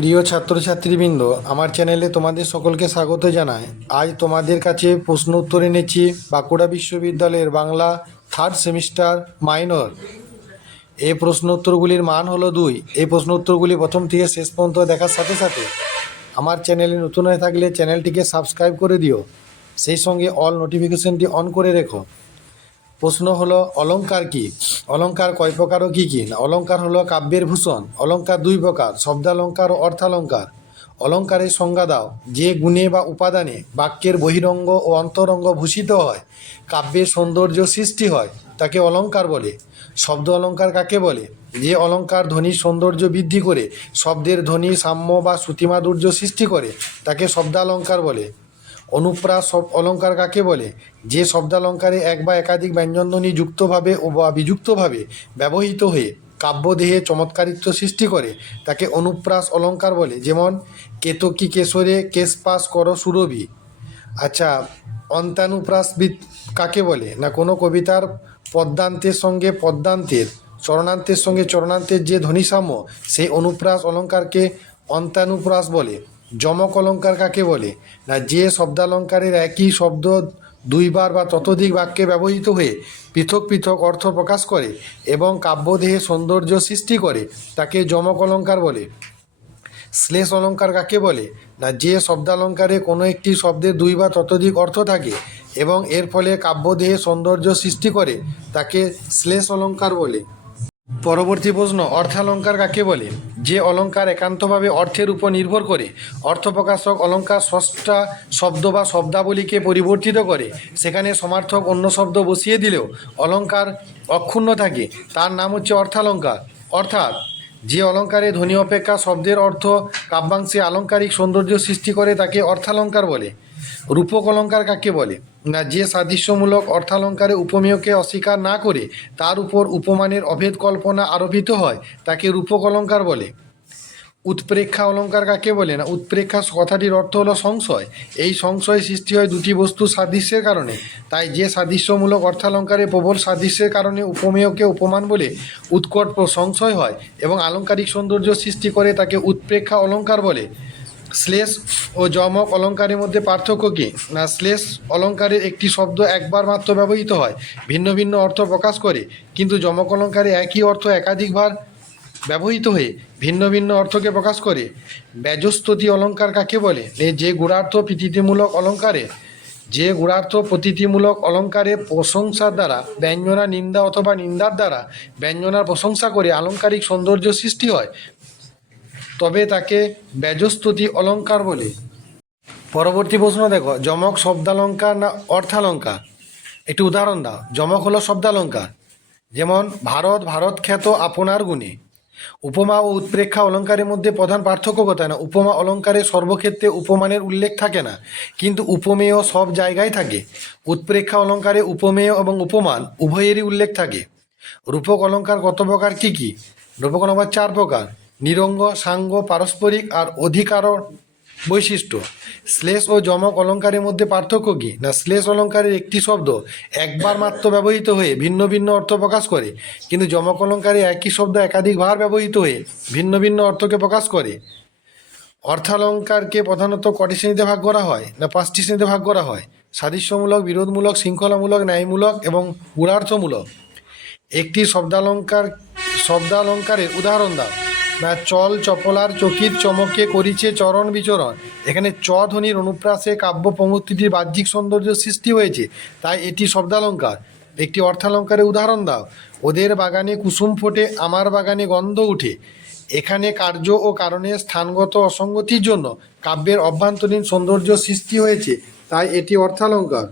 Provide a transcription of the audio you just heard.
প্রিয় ছাত্রছাত্রীবৃন্দ, আমার চ্যানেলে তোমাদের সকলকে স্বাগত জানাই। আজ তোমাদের কাছে প্রশ্ন উত্তর এনেছি বাঁকুড়া বিশ্ববিদ্যালয়ের বাংলা থার্ড সেমিস্টার মাইনর এই প্রশ্ন উত্তরগুলির মান হলো দুই। এই প্রশ্ন উত্তরগুলি প্রথম থেকে শেষ পর্যন্ত দেখার সাথে সাথে আমার চ্যানেলে নতুন হয়ে থাকলে চ্যানেলটিকে সাবস্ক্রাইব করে দিও। সেই সঙ্গে অল নোটিফিকেশনটি অন করে রেখো। প্রশ্ন হলো, অলংকার কি? অলংকার কয় প্রকার ও কী কী? না, অলংকার হলো কাব্যের ভূষণ অলঙ্কার দুই প্রকার শব্দালঙ্কার ও অর্থালঙ্কার অলংকারের সংজ্ঞা দাও, যে গুণে বা উপাদানে বাক্যের বহিরঙ্গ ও অন্তরঙ্গ ভূষিত হয় কাব্যের সৌন্দর্য সৃষ্টি হয়, তাকে অলঙ্কার বলে। শব্দ অলঙ্কার কাকে বলে? যে অলঙ্কার ধ্বনির সৌন্দর্য বৃদ্ধি করে, শব্দের ধ্বনি, সাম্য বা শ্রুতিমাধুর্য সৃষ্টি করে, তাকে শব্দালঙ্কার বলে। অনুপ্রাস অলঙ্কার কাকে বলে? যে শব্দালঙ্কারে এক বা একাধিক ব্যঞ্জনধ্বনি যুক্তভাবে ও বা বিযুক্তভাবে ব্যবহৃত হয়ে কাব্যদেহে চমৎকারিত্ব সৃষ্টি করে, তাকে অনুপ্রাস অলঙ্কার বলে। যেমন, কেতকী কেশরে কেশপাস কর সুরভি। আচ্ছা অন্তানুপ্রাসবিদ কাকে বলে? না কোনো কবিতার পদ্মান্তের সঙ্গে পদ্মান্তের, চরণান্তের সঙ্গে চরণান্তের যে ধ্বনিসাম্য, সেই অনুপ্রাস অলঙ্কারকে অন্তানুপ্রাস বলে। যমক অলঙ্কার কাকে বলে? না, যে শব্দালঙ্কারের একই শব্দ দুইবার বা ততোধিক বাক্যে ব্যবহৃত হয়ে পৃথক পৃথক অর্থ প্রকাশ করে এবং কাব্যদেহে সৌন্দর্য সৃষ্টি করে, তাকে যমক অলঙ্কার বলে। শ্লেষ অলঙ্কার কাকে বলে? না, যে শব্দালঙ্কারে কোনো একটি শব্দের দুই বা ততোধিক অর্থ থাকে এবং এর ফলে কাব্যদেহে সৌন্দর্য সৃষ্টি করে, তাকে শ্লেষ অলঙ্কার বলে। পরবর্তী প্রশ্ন, অর্থালঙ্কার কাকে বলে? যে অলঙ্কার একান্তভাবে অর্থের উপর নির্ভর করে, অর্থপ্রকাশক অলঙ্কার ষষ্ঠা শব্দ বা শব্দাবলীকে পরিবর্তিত করে, সেখানে সমার্থক অন্য শব্দ বসিয়ে দিলেও অলঙ্কার অক্ষুণ্ণ থাকে, তার নাম হচ্ছে অর্থালঙ্কার। অর্থাৎ, যে অলঙ্কারে ধ্বনি অপেক্ষা শব্দের অর্থ কাব্যাংশে আলংকারিক সৌন্দর্য সৃষ্টি করে, তাকে অর্থালঙ্কার বলে। রূপক অলঙ্কার কাকে বলে? না, যে সাদৃশ্যমূলক অর্থালঙ্কারে উপমেয়কে অস্বীকার না করে তার উপর উপমানের অভেদ কল্পনা আরোপিত হয়, তাকে রূপক অলঙ্কার বলে। উৎপ্রেক্ষা অলঙ্কার কাকে বলে? না, উৎপ্রেক্ষা কথাটির অর্থ হলো সংশয়। এই সংশয় সৃষ্টি হয় দুটি বস্তু সাদৃশ্যের কারণে। তাই যে সাদৃশ্যমূলক অর্থালঙ্কারে প্রবল সাদৃশ্যের কারণে উপমেয়কে উপমান বলে উৎকট সংশয় হয় এবং আলংকারিক সৌন্দর্য সৃষ্টি করে তাকে উৎপ্রেক্ষা অলঙ্কার বলে। শ্লেষ ও যমক অলঙ্কারের মধ্যে পার্থক্য কী? না, শ্লেষ অলঙ্কারের একটি শব্দ একবার মাত্র ব্যবহৃত হয়, ভিন্ন ভিন্ন অর্থ প্রকাশ করে, কিন্তু যমক অলঙ্কারে একই অর্থ একাধিকবার ব্যবহৃত হয়ে ভিন্ন ভিন্ন অর্থকে প্রকাশ করে। ব্যজস্তুতি অলঙ্কার কাকে বলে? যে গুণার্থ প্রীতিমূলক অলঙ্কারে, যে গুণার্থ প্রতীতিমূলক অলঙ্কারে প্রশংসার দ্বারা, ব্যঞ্জনা, নিন্দা অথবা নিন্দার দ্বারা ব্যঞ্জনার প্রশংসা করে আলংকারিক সৌন্দর্য সৃষ্টি হয় তবে তাকে ব্যজস্তুতি অলঙ্কার বলে। পরবর্তী প্রশ্ন দেখো, যমক শব্দালঙ্কার না অর্থালঙ্কার? একটি উদাহরণ দাও, যমক হলো শব্দালঙ্কার, যেমন ভারত ভারত খ্যাত আপনার গুণে। উপমা ও উৎপ্রেক্ষা অলঙ্কারের মধ্যে প্রধান পার্থক্য কোথায় না? উপমা অলঙ্কারে সর্বক্ষেত্রে উপমানের উল্লেখ থাকে না, কিন্তু উপমেয় সব জায়গায় থাকে। উৎপ্রেক্ষা অলঙ্কারে উপমেয় এবং উপমান উভয়েরই উল্লেখ থাকে। রূপক অলঙ্কার কত প্রকার, কী কী? রূপক অলঙ্কার চার প্রকার। নিরঙ্গ সাঙ্গ পারস্পরিক আর অধিকার বৈশিষ্ট্য। শ্লেষ ও যমক অলঙ্কারের মধ্যে পার্থক্য কী? না, শ্লেষ অলঙ্কারের একটি শব্দ একবার মাত্র ব্যবহৃত হয়ে ভিন্ন ভিন্ন অর্থ প্রকাশ করে, কিন্তু যমক অলঙ্কারে একই শব্দ একাধিকবার ব্যবহৃত হয়ে ভিন্ন ভিন্ন অর্থকে প্রকাশ করে? অর্থালঙ্কারকে প্রধানত কটি শ্রেণীতে ভাগ করা হয়? না, পাঁচটি শ্রেণীতে ভাগ করা হয়? সাদৃশ্যমূলক, বিরোধমূলক, শৃঙ্খলামূলক, ন্যায়মূলক এবং গুণার্থমূলক। একটি শব্দালঙ্কার, শব্দালঙ্কারের উদাহরণ দাও। না, চল চপলার চকির চমকে করিছে চরণ বিচরণ। এখানে চ ধ্বনির অনুপ্রাসে কাব্য পঙ্ক্তিটির বাহ্যিক সৌন্দর্য সৃষ্টি হয়েছে, তাই এটি শব্দালঙ্কার। একটি অর্থালঙ্কারের উদাহরণ দাও। ওদের বাগানে কুসুম ফোটে, আমার বাগানে গন্ধ উঠে। এখানে কার্য ও কারণের স্থানগত অসঙ্গতির জন্য কাব্যের অভ্যন্তরীণ সৌন্দর্য সৃষ্টি হয়েছে, তাই এটি অর্থালঙ্কার।